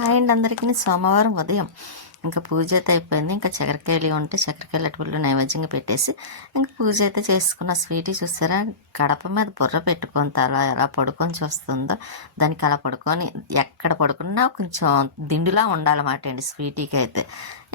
Hi అండి అందరికీ. సోమవారం ఉదయం ఇంకా పూజ అయితే అయిపోయింది. ఇంకా చక్కెరకేళి ఉంటే చక్కెరకేళి అటుకులు నైవేద్యంగా పెట్టేసి ఇంకా పూజ అయితే చేసుకున్న. స్వీటీ చూసారా, గడప మీద బుర్ర పెట్టుకొని తల ఎలా పడుకొని చూస్తుందో, దానికి అలా పడుకొని ఎక్కడ పడుకున్నా కొంచెం దిండులా ఉండాలన్నమాట అండి స్వీటీకి అయితే.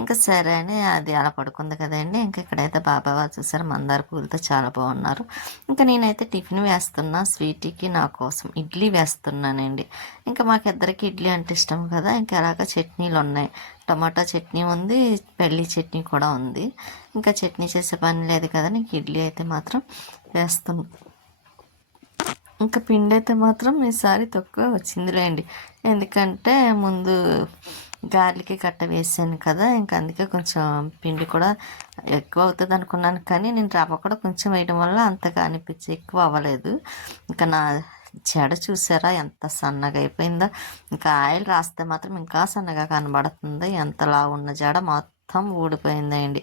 ఇంకా సరే అని అది అలా పడుకుంది కదండి. ఇంకా ఇక్కడైతే బాబా వాళ్ళు చూసారు మందార పూలతో చాలా బాగున్నారు. ఇంకా నేనైతే టిఫిన్ వేస్తున్నా, స్వీటీకి నా కోసం ఇడ్లీ వేస్తున్నానండి. ఇంకా మాకిద్దరికి ఇడ్లీ అంటే ఇష్టం కదా. ఇంకా అలాగ చట్నీలు ఉన్నాయి, టమాటా చట్నీ ఉంది, పెళ్లి చట్నీ కూడా ఉంది. ఇంకా చట్నీ చేసే పని లేదు కదా, నీకు ఇడ్లీ అయితే మాత్రం వేస్తాను. ఇంకా పిండి అయితే మాత్రం ఈసారి తక్కువ వచ్చిందిలేండి, ఎందుకంటే ముందు గార్లికి కట్ట వేసాను కదా. ఇంకా అందుకే కొంచెం పిండి కూడా ఎక్కువ అవుతుంది అనుకున్నాను, కానీ నేను రవ్వ కూడా కొంచెం వేయడం వల్ల అంతగా అనిపించి ఎక్కువ అవ్వలేదు. ఇంకా నా జడ చూసారా ఎంత సన్నగా అయిపోయిందో. ఇంకా ఆయిల్ రాస్తే మాత్రం ఇంకా సన్నగా కనబడుతుంది. ఎంతలా ఉన్న జడ మొత్తం ఊడిపోయిందండి.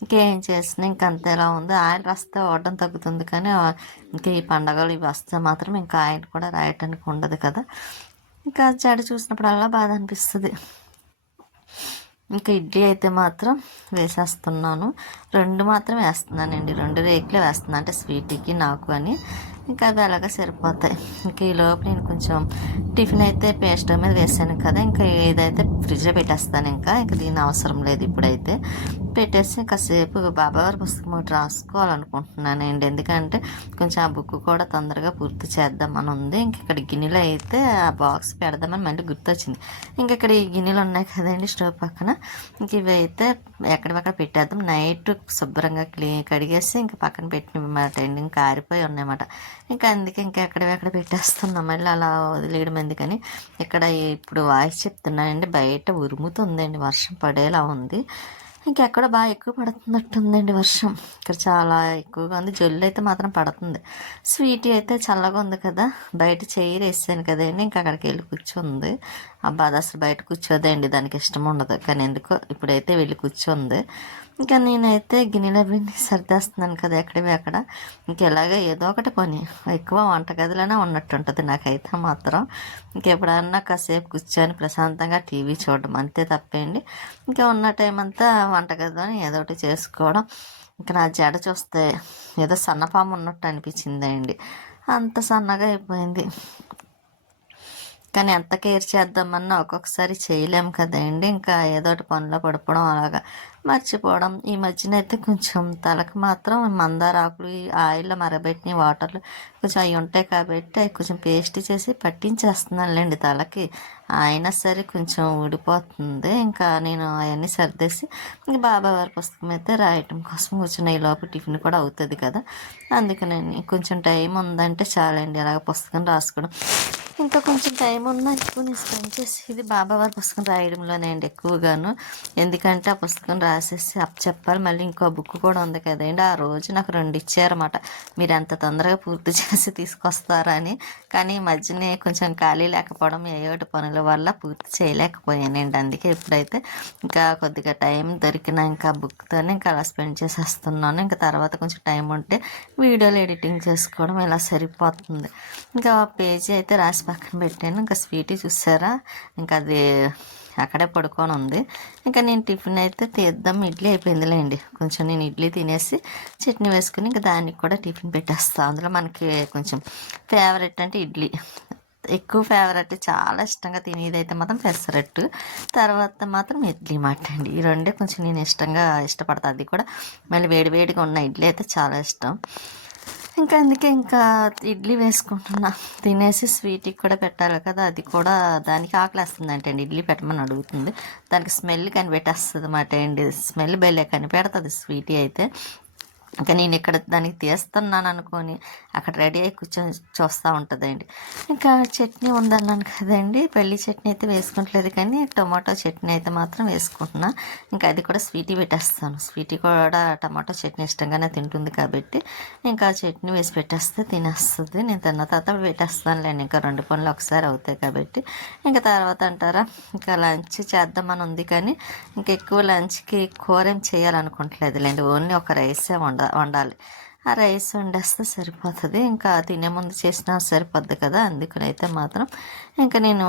ఇంకేం చేసినా ఇంక అంతేలా ఉంది. ఆయిల్ రాస్తే ఓడడం తగ్గుతుంది, కానీ ఇంకా ఈ పండగలు ఇవి వస్తే మాత్రం ఇంకా ఆయిల్ కూడా రాయటానికి ఉండదు కదా. ఇంకా జడ చూసినప్పుడల్లా బాధ అనిపిస్తుంది. ఇంకా ఇడ్లీ అయితే మాత్రం వేసేస్తున్నాను. రెండు మాత్రం వేస్తున్నానండి, 2 రేకులే వేస్తున్నాను, అంటే స్వీట్కి నాకు అని. ఇంకా అవి అలాగా సరిపోతాయి. ఇంకా ఈ లోపు నేను కొంచెం టిఫిన్ అయితే పేస్ట్ మీద వేసాను కదా. ఇంకా ఇదైతే ఫ్రిడ్జ్లో పెట్టేస్తాను. ఇంకా దీని అవసరం లేదు ఇప్పుడైతే. పెట్టేసి కాసేపు బాబావారి పుస్తకం ఒకటి రాసుకోవాలనుకుంటున్నానండి, ఎందుకంటే కొంచెం ఆ బుక్ కూడా తొందరగా పూర్తి చేద్దామని ఉంది. ఇంక ఇక్కడ గిన్నెలో అయితే ఆ బాక్స్ పెడదామని మళ్ళీ గుర్తొచ్చింది. ఇంక ఇక్కడ ఈ గిన్నెలు ఉన్నాయి కదండి స్టవ్ పక్కన, ఇంక ఇవి అయితే ఎక్కడివక్కడ పెట్టేద్దాం. నైట్ శుభ్రంగా కడిగేసి ఇంకా పక్కన పెట్టినమాట అండి. ఇంకా ఆరిపోయి ఉన్నాయన్నమాట. ఇంకా అందుకే ఇంకా ఎక్కడెక్కడ పెట్టేస్తున్నాం, మళ్ళీ అలా వదిలేయడం ఎందుకని. ఇక్కడ ఇప్పుడు వాయిస్ చెప్తున్నానండి, బయట ఉరుముతుందండి, వర్షం పడేలా ఉంది. ఇంకెక్కడ బాగా ఎక్కువ పడుతున్నట్టుందండి వర్షం. ఇక్కడ చాలా ఎక్కువగా ఉంది, జల్లు అయితే మాత్రం పడుతుంది. స్వీటీ అయితే చల్లగా ఉంది కదా, బయట చైర్ వేసాను కదండి, ఇంకా అక్కడికి వెళ్ళి కూర్చుంది. అబ్బా అది అసలు బయట కూర్చోదండి, దానికి ఇష్టం ఉండదు, కానీ ఎందుకో ఇప్పుడైతే వెళ్ళి కూర్చుంది. ఇంకా నేనైతే గిన్నెలో పిండి సర్దేస్తున్నాను కదా ఎక్కడివి అక్కడ. ఇంకెలాగ ఏదో ఒకటి పని, ఎక్కువ వంటగదిలోనే ఉన్నట్టుంటుంది నాకైతే మాత్రం. ఇంకెప్పుడన్నా కాసేపు కూర్చొని ప్రశాంతంగా టీవీ చూడడం అంతే తప్పేయండి. ఇంకా ఉన్న టైం అంతా వంటగదిలోని ఏదో ఒకటి చేసుకోవడం. ఇంకా నా జడ చూస్తే ఏదో సన్నపాము ఉన్నట్టు అనిపించిందండి, అంత సన్నగా అయిపోయింది. కానీ ఎంత కేర్ చేద్దామన్నా ఒక్కొక్కసారి చేయలేము కదండి. ఇంకా ఏదో ఒకటి పనిలో పడిపోవడం, అలాగా మర్చిపోవడం. ఈ మధ్యన అయితే కొంచెం తలకు మాత్రం మందార ఆకులు ఆయిల్లో మరబెట్టిన వాటర్లు కొంచెం అవి ఉంటాయి కాబట్టి అవి కొంచెం పేస్ట్ చేసి పట్టించేస్తున్నానులేండి తలకి. అయినా సరే కొంచెం ఊడిపోతుంది. ఇంకా నేను అవన్నీ సర్దేసి ఇంక బాబావారి పుస్తకం అయితే రాయటం కోసం కూర్చున్న. ఈ లోపు టిఫిన్ కూడా అవుతుంది కదా, అందుకని కొంచెం టైం ఉందంటే చాలండి అలాగ పుస్తకం రాసుకోవడం. ఇంకా కొంచెం టైం ఉన్నా ఎక్కువ నేను స్పెండ్ చేసేది బాబావారి పుస్తకం రాయడంలోనే అండి ఎక్కువగాను. ఎందుకంటే ఆ పుస్తకం రాసేసి చెప్పాలి. మళ్ళీ ఇంకో బుక్ కూడా ఉంది కదండి, ఆ రోజు నాకు 2 ఇచ్చారన్నమాట, మీరు ఎంత తొందరగా పూర్తి చేసి తీసుకొస్తారని. కానీ ఈ మధ్యనే కొంచెం ఖాళీ లేకపోవడం, ఏయోటి పనుల వల్ల పూర్తి చేయలేకపోయానండి. అందుకే ఇప్పుడైతే ఇంకా కొద్దిగా టైం దొరికిన ఇంకా బుక్తోనే ఇంకా అలా స్పెండ్ చేసేస్తున్నాను. ఇంకా తర్వాత కొంచెం టైం ఉంటే వీడియోలు ఎడిటింగ్ చేసుకోవడం ఇలా సరిపోతుంది. ఇంకా పేజీ అయితే రాసి పక్కన పెట్టాను. ఇంకా స్వీటీ చూసారా, ఇంకా అది అక్కడే పడుకొని ఉంది. ఇంకా నేను టిఫిన్ అయితే తీద్దాం, ఇడ్లీ అయిపోయిందిలేండి. కొంచెం నేను ఇడ్లీ తినేసి చట్నీ వేసుకుని ఇంకా దానికి కూడా టిఫిన్ పెట్టేస్తాను. అందులో మనకి కొంచెం ఫేవరెట్ అంటే ఇడ్లీ ఎక్కువ ఫేవరెట్, చాలా ఇష్టంగా తినేది అయితే మాత్రం పెసరట్టు, తర్వాత మాత్రం ఇడ్లీ మాట అండి. ఈ రెండే కొంచెం నేను ఇష్టపడతాను. అది కూడా మళ్ళీ వేడివేడిగా ఉన్న ఇడ్లీ అయితే చాలా ఇష్టం. ఇంకా అందుకే ఇంకా ఇడ్లీ వేసుకుంటున్నా. తినేసి స్వీట్కి కూడా పెట్టాలి కదా, అది కూడా దానికి ఆకలేస్తుంది అంటే అండి, ఇడ్లీ పెట్టమని అడుగుతుంది. దానికి స్మెల్ కనిపెట్టేస్తుంది అన్నమాట అండి, స్మెల్ బెల్లే కనిపెడుతుంది స్వీటీ అయితే. ఇంకా నేను ఇక్కడ దానికి తీస్తున్నాను అనుకొని అక్కడ రెడీ అయ్యి కూర్చొని చూస్తూ ఉంటుందండి. ఇంకా చట్నీ ఉందన్నాను కదండి, పెళ్లి చట్నీ అయితే వేసుకుంటలేదు, కానీ టొమాటో చట్నీ అయితే మాత్రం వేసుకుంటున్నా. ఇంకా అది కూడా స్వీటీ పెట్టేస్తాను. స్వీటీ కూడా టమాటో చట్నీ ఇష్టంగానే తింటుంది కాబట్టి ఇంకా చట్నీ వేసి పెట్టేస్తే తినేస్తుంది. నేను తిన్న తర్వాత పెట్టేస్తానులేండి, ఇంకా 2 పనులు ఒకసారి అవుతాయి కాబట్టి. ఇంకా తర్వాత అంటారా, ఇంకా లంచ్ చేద్దామని ఉంది, కానీ ఇంకా ఎక్కువ లంచ్కి కూర ఏం చేయాలనుకుంటలేదులేండి, ఓన్లీ ఒక రైసే వండాలి. ఆ రైస్ వండేస్తే సరిపోతుంది. ఇంకా తినే ముందు చేసినా సరిపోద్ది కదా, అందుకని అయితే మాత్రం ఇంకా నేను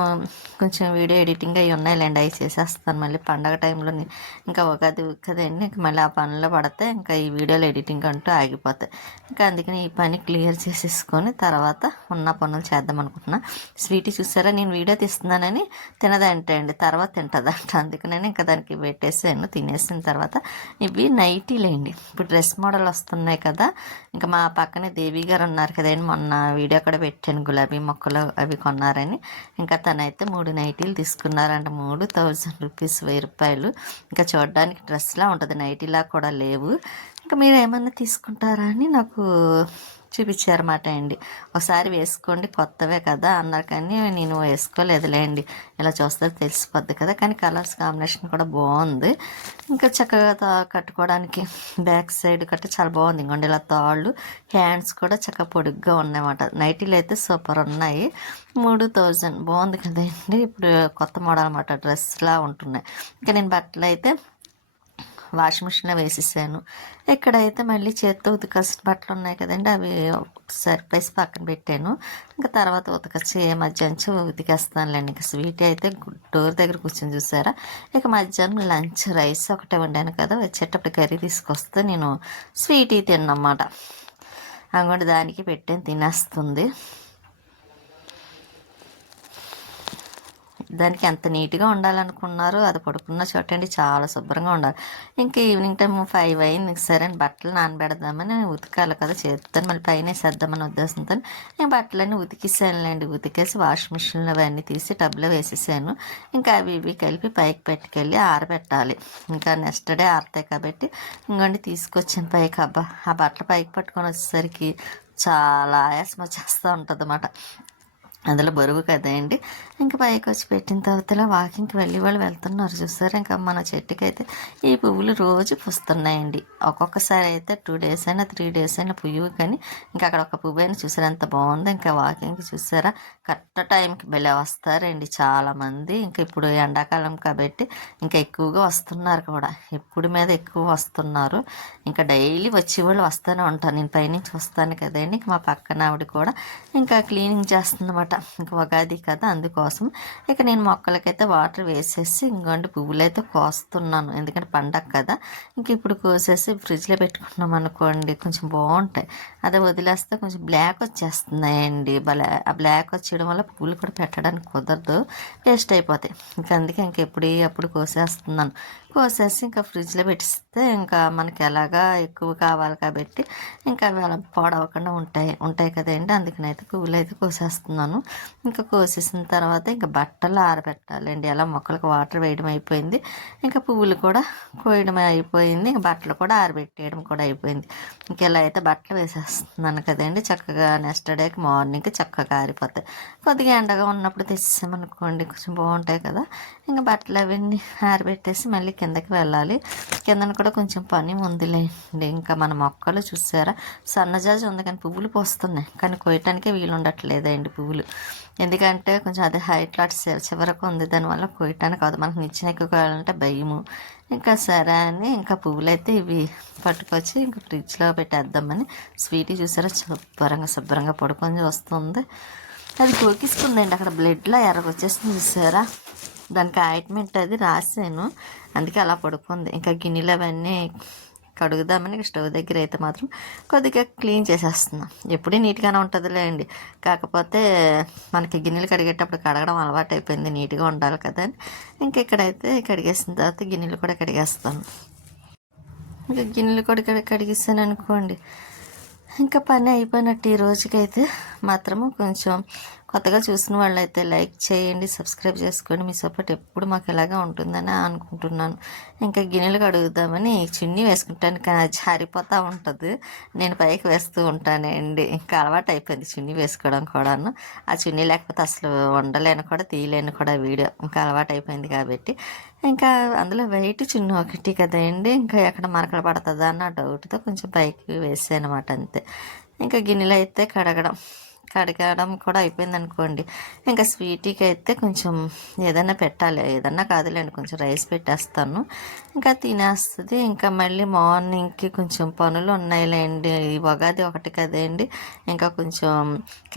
కొంచెం వీడియో ఎడిటింగ్ అవి ఉన్నాయిలేండి, అవి చేసేస్తాను. మళ్ళీ పండగ టైంలో ఇంకా ఉగాది కదండి, ఇంకా మళ్ళీ ఆ పనిలో పడితే ఇంకా ఈ వీడియోలు ఎడిటింగ్ అంటూ ఆగిపోతాయి. ఇంకా అందుకని ఈ పని క్లియర్ చేసేసుకొని తర్వాత ఉన్న పనులు చేద్దాం అనుకుంటున్నా. స్వీటీ చూసారా, నేను వీడియో తీస్తున్నానని తినదంటే అండి, తర్వాత తింటుందంట. అందుకని ఇంకా దానికి పెట్టేసాను. తినేసిన తర్వాత ఇవి నైటీలేండి, ఇప్పుడు డ్రెస్ మోడల్ వస్తున్నాయి కదా. ఇంకా మా పక్కనే దేవి గారు ఉన్నారు కదండి, మొన్న వీడియో కూడా పెట్టాను, గులాబీ మొక్కలు అవి కొన్నారని. ఇంకా తనైతే 3 నైటీలు తీసుకున్నారంట. 3000 రూపీస్, 1000 రూపాయలు. ఇంకా చూడడానికి డ్రెస్లా ఉంటుంది, నైటీలా కూడా లేవు. ఇంకా మీరు ఏమన్నా తీసుకుంటారా అని నాకు చూపించారన్నమాట అండి. ఒకసారి వేసుకోండి, కొత్తవే కదా అన్నారు, కానీ నేను వేసుకోలేదులేండి, ఇలా చూస్తే తెలిసిపోద్ది కదా. కానీ కలర్స్ కాంబినేషన్ కూడా బాగుంది. ఇంకా చక్కగా కట్టుకోవడానికి బ్యాక్ సైడ్ కట్ట చాలా బాగుంది. ఇంకోండి ఇలా తాళ్ళు, హ్యాండ్స్ కూడా చక్కగా పొడుగ్గా ఉన్నాయన్నమాట. నైటీలు అయితే సూపర్ ఉన్నాయి. 3000 బాగుంది కదండి. ఇప్పుడు కొత్త మోడల్ అన్నమాట, డ్రెస్లా ఉంటున్నాయి. ఇంకా నేను బట్టలు అయితే వాషింగ్ మిషన్లో వేసేసాను. ఇక్కడైతే మళ్ళీ చేత్తో ఉతికాల్సిన బట్టలు ఉన్నాయి కదండి, అవి సరిపేసి పక్కన పెట్టాను. ఇంకా తర్వాత ఉతకచ్చి మధ్యాహ్నం ఉతికేస్తానులేండి. ఇంకా స్వీట్ అయితే డోర్ దగ్గర కూర్చొని చూసారా. ఇక మధ్యాహ్నం లంచ్ రైస్ ఒకటే వండాను కదా, వచ్చేటప్పుడు కర్రీ తీసుకొస్తే నేను స్వీట్ తిన్నమాట. అంగడి దానికి పెట్టాను, తినేస్తుంది. దానికి ఎంత నీట్గా ఉండాలనుకున్నారో, అది పడుకున్న చోట అండి చాలా శుభ్రంగా ఉండాలి. ఇంకా ఈవినింగ్ టైం 5 అయింది. సరే అని బట్టలు నానబెడదామని ఉతకాలి కదా, చేస్తాను మళ్ళీ పైన వేసేద్దామని ఉద్దేశంతో నేను బట్టలన్నీ ఉతికేసానులేండి. ఉతికేసి వాషింగ్ మిషన్లో అవన్నీ తీసి టబ్లో వేసేసాను. ఇంకా అవి ఇవి కలిపి పైకి పెట్టుకెళ్ళి ఆరబెట్టాలి. ఇంకా నెక్స్ట్ డే ఆరుతాయి కాబట్టి ఇంకోండి తీసుకొచ్చాను పైకి. అబ్బా, ఆ బట్టలు పైకి పట్టుకొని వచ్చేసరికి చాలా ఆయాసం వచ్చేస్తూ ఉంటుంది అన్నమాట. అందులో బరువు కదండి. ఇంకా పైకి వచ్చి పెట్టిన తర్వాత వాకింగ్కి వెళ్ళి వాళ్ళు వెళ్తున్నారు చూస్తారు. ఇంకా మన చెట్టుకి అయితే ఈ పువ్వులు రోజు పూస్తున్నాయండి. ఒక్కొక్కసారి అయితే 2 డేస్ అయినా 3 డేస్ అయినా పువ్వు, కానీ ఇంకా అక్కడ ఒక పువ్వు అయినా చూసారా ఎంత బాగుందో. ఇంకా వాకింగ్కి చూసారా కరెక్ట్ టైంకి భలే వస్తారండి చాలామంది. ఇంకా ఇప్పుడు ఎండాకాలం కాబట్టి ఇంకా ఎక్కువగా వస్తున్నారు కూడా, ఎప్పుడు మీద ఎక్కువ వస్తున్నారు. ఇంకా డైలీ వచ్చి వాళ్ళు వస్తూనే ఉంటారు. నేను పైనుంచి వస్తాను కదండి. ఇంకా మా పక్కన ఆవిడ కూడా ఇంకా క్లీనింగ్ చేస్తుందన్నమాట. ఇంకా ఉగాది కదా, అందుకోసం ఇక నేను మొక్కలకైతే వాటర్ వేసేసి ఇంకోండి పువ్వులు అయితే కోస్తున్నాను. ఎందుకంటే పండగ కదా, ఇంక ఇప్పుడు కోసేసి ఫ్రిడ్జ్లో పెట్టుకున్నాం అనుకోండి కొంచెం బాగుంటాయి. అదే వదిలేస్తే కొంచెం బ్లాక్ వచ్చేస్తున్నాయండి. ఆ బ్లాక్ వచ్చేయడం వల్ల పువ్వులు కూడా పెట్టడానికి కుదరదు, వేస్ట్ అయిపోతాయి. ఇంకా అందుకే అప్పుడు కోసేస్తున్నాను. కోసేసి ఇంకా ఫ్రిడ్జ్లో పెట్టిస్తే ఇంకా మనకి ఎలాగా ఎక్కువ కావాలి కాబట్టి ఇంకా అవి అలా పాడవకుండా ఉంటాయి కదండి. అందుకనైతే పువ్వులు అయితే కోసేస్తున్నాను. ఇంకా కోసేసిన తర్వాత ఇంకా బట్టలు ఆరబెట్టాలండి. అలా మొక్కలకు వాటర్ వేయడం అయిపోయింది, ఇంకా పువ్వులు కూడా కోయడం అయిపోయింది, ఇంకా బట్టలు కూడా ఆరబెట్టేయడం కూడా అయిపోయింది. ఇంకా ఇలా అయితే బట్టలు వేసేస్తున్నాను కదండి. చక్కగా నెక్స్ట్ డేకి మార్నింగ్కి చక్కగా ఆరిపోతాయి. కొద్దిగా ఎండగా ఉన్నప్పుడు తెచ్చామనుకోండి కొంచెం బాగుంటాయి కదా. ఇంకా బట్టలు అవన్నీ ఆరబెట్టేసి మళ్ళీ కిందకి వెళ్ళాలి. కిందన కూడా కొంచెం పని ఉందిలేండి. ఇంకా మన మొక్కలు చూసారా సన్నజాజి ఉంది, కానీ పువ్వులు పోస్తున్నాయి, కానీ కోయటానికే వీలు ఉండట్లేదండి పువ్వులు. ఎందుకంటే కొంచెం అదే హైట్లో అటు చివరకు ఉంది, దానివల్ల కోయటానికి కాదు, మనకు నిచ్చెన ఎక్కువ కావాలంటే భయము. ఇంకా సరే అని ఇంకా పువ్వులు అయితే ఇవి పట్టుకొచ్చి ఇంకా ఫ్రిడ్జ్లో పెట్టేద్దామని స్వీటీ చూసారా శుభ్రంగా పడుకొని వస్తుంది. అది కోకిస్తుందండి, అక్కడ బ్లడ్లో ఎర్రగొచ్చేస్తుంది చూసారా. దానికి ఆయింట్మెంట్ అది రాసాను, అందుకే అలా పడుకుంది. ఇంకా గిన్నెలు అవన్నీ కడుగుదామని స్టవ్ దగ్గర అయితే మాత్రం కొద్దిగా క్లీన్ చేసేస్తున్నాం. ఎప్పుడూ నీట్గానే ఉంటుందిలే అండి, కాకపోతే మనకి గిన్నెలు కడిగేటప్పుడు కడగడం అలవాటు అయిపోయింది, నీట్గా ఉండాలి కదా అని. ఇంకా ఇక్కడైతే కడిగేసిన తర్వాత గిన్నెలు కూడా కడిగేస్తాను. ఇంకా గిన్నెలు కూడా కడిగేస్తాను అనుకోండి, ఇంకా పని అయిపోయినట్టు ఈ రోజుకైతే మాత్రము. కొంచెం కొత్తగా చూసిన వాళ్ళైతే లైక్ చేయండి, సబ్స్క్రైబ్ చేసుకోండి. మీ సపోర్ట్ ఎప్పుడు మాకు ఇలాగా ఉంటుందని అనుకుంటున్నాను. ఇంకా గిన్నెలు కడుగుదామని చున్నీ వేసుకుంటాను, కానీ జారిపోతూ ఉంటుంది, నేను పైకి వేస్తూ ఉంటానండి. ఇంకా అలవాటు అయిపోయింది చున్నీ వేసుకోవడం కూడాను. ఆ చున్నీ లేకపోతే అసలు ఉండలేను కూడా, తీయలేను కూడా వీడియో, ఇంకా అలవాటు అయిపోయింది కాబట్టి. ఇంకా అందులో వెయిట్ చున్నీ ఒకటి కదండి, ఇంకా ఎక్కడ మరకలు పడుతుందా అన్న డౌట్తో కొంచెం పైకి వేసాను అనమాట, అంతే. ఇంకా గిన్నెలు అయితే కడగడం కూడా అయిపోయింది అనుకోండి, ఇంకా స్వీటీకి అయితే కొంచెం ఏదైనా పెట్టాలి. ఏదన్నా కాదులేండి, కొంచెం రైస్ పెట్టేస్తాను, ఇంకా తినేస్తుంది. ఇంకా మళ్ళీ మార్నింగ్కి కొంచెం పనులు ఉన్నాయిలేండి, ఈ ఉగాది ఒకటి కదండి, ఇంకా కొంచెం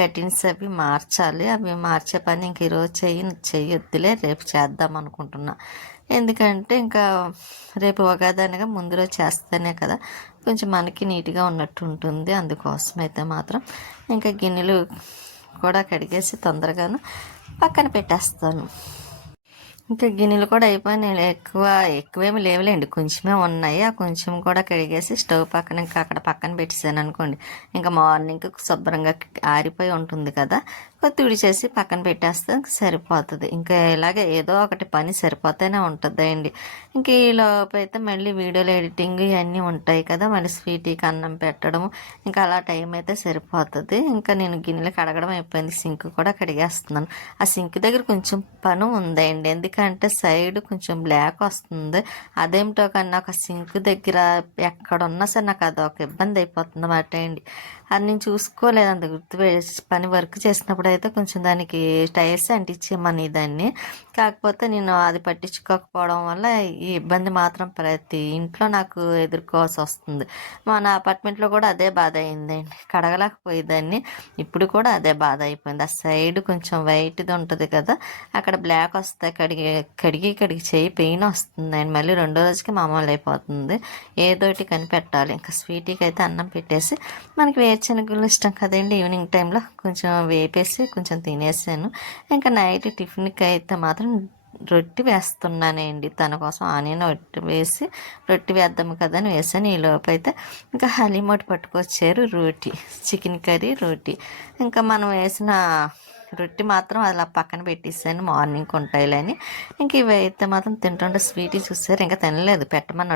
కటిన్స్ అవి మార్చాలి. అవి మార్చే పని ఇంక ఈరోజు చెయ్యొద్దులే, రేపు చేద్దాం అనుకుంటున్నా. ఎందుకంటే ఇంకా రేపు ఉగాది అనగా ముందు రోజు చేస్తేనే కదా కొంచెం మనకి నీట్గా ఉన్నట్టు ఉంటుంది. అందుకోసం అయితే మాత్రం ఇంకా గిన్నెలు కూడా కడిగేసి తొందరగాను పక్కన పెట్టేస్తాను. ఇంకా గిన్నెలు కూడా అయిపోయినాయి, ఎక్కువేమి లేవులేండి, కొంచెమే ఉన్నాయి. ఆ కొంచెం కూడా కడిగేసి స్టవ్ పక్కన ఇంకా అక్కడ పక్కన పెట్టేసాను అనుకోండి, ఇంకా మార్నింగ్ శుభ్రంగా ఆరిపోయి ఉంటుంది కదా, తుడిచేసి పక్కన పెట్టేస్తే సరిపోతుంది. ఇంకా ఇలాగే ఏదో ఒకటి పని సరిపోతూనే ఉంటుందండి. ఇంక ఈ లోపు అయితే మళ్ళీ వీడియోలు ఎడిటింగ్ ఇవన్నీ ఉంటాయి కదా, మళ్ళీ స్వీటీకి అన్నం పెట్టడము, ఇంకా అలా టైం అయితే సరిపోతుంది. ఇంకా నేను గిన్నెలు కడగడం అయిపోయింది, సింక్ కూడా కడిగేస్తున్నాను. ఆ సింక్ దగ్గర కొంచెం పని ఉందండి, ఎందుకంటే సైడ్ కొంచెం బ్లాక్ వస్తుంది. అదేమిటో కానీ నాకు ఆ సింక్ దగ్గర ఎక్కడున్నా సరే నాకు అదొక ఇబ్బంది అయిపోతుంది అన్నమాట అండి. అది నేను చూసుకోలేదు, అంత పని వర్క్ చేసినప్పుడు అయితే కొంచెం దానికి టైల్స్ అంటించేమని దాన్ని, కాకపోతే నేను అది పట్టించుకోకపోవడం వల్ల ఈ ఇబ్బంది మాత్రం ప్రతి ఇంట్లో నాకు ఎదుర్కోవాల్సి వస్తుంది. మన అపార్ట్మెంట్లో కూడా అదే బాధ అయిందండి, కడగలేకపోయేదాన్ని, ఇప్పుడు కూడా అదే బాధ అయిపోయింది. ఆ సైడ్ కొంచెం వైట్ది ఉంటుంది కదా, అక్కడ బ్లాక్ వస్తే కడిగి చేయి పెయిన్ వస్తుందండి. మళ్ళీ రెండో రోజుకి మామూలు అయిపోతుంది. ఏదోటి కనిపెట్టాలి. ఇంకా స్వీటీకి అయితే అన్నం పెట్టేసి, మనకి వేరుశనగలు ఇష్టం కదండి, ఈవినింగ్ టైంలో కొంచెం వేపేసి కొంచెం తినేసాను. ఇంకా నైట్ టిఫిన్కి అయితే మాత్రం రొట్టె వేస్తున్నానండి, తన కోసం ఆనియన్ వేసి రొట్టె వేద్దాం కదా అని వేసాను. ఈ లోపు అయితే ఇంకా హలీమోటి పట్టుకొచ్చారు, రోటీ, చికెన్ కర్రీ, రోటీ. ఇంకా మనం వేసిన రొట్టె మాత్రం అలా పక్కన పెట్టేసాను, మార్నింగ్ ఉంటాయిలని. ఇంక ఇవి అయితే మాత్రం తింటుంటే స్వీటీ చూసారు, ఇంకా తినలేదు, పెట్టమని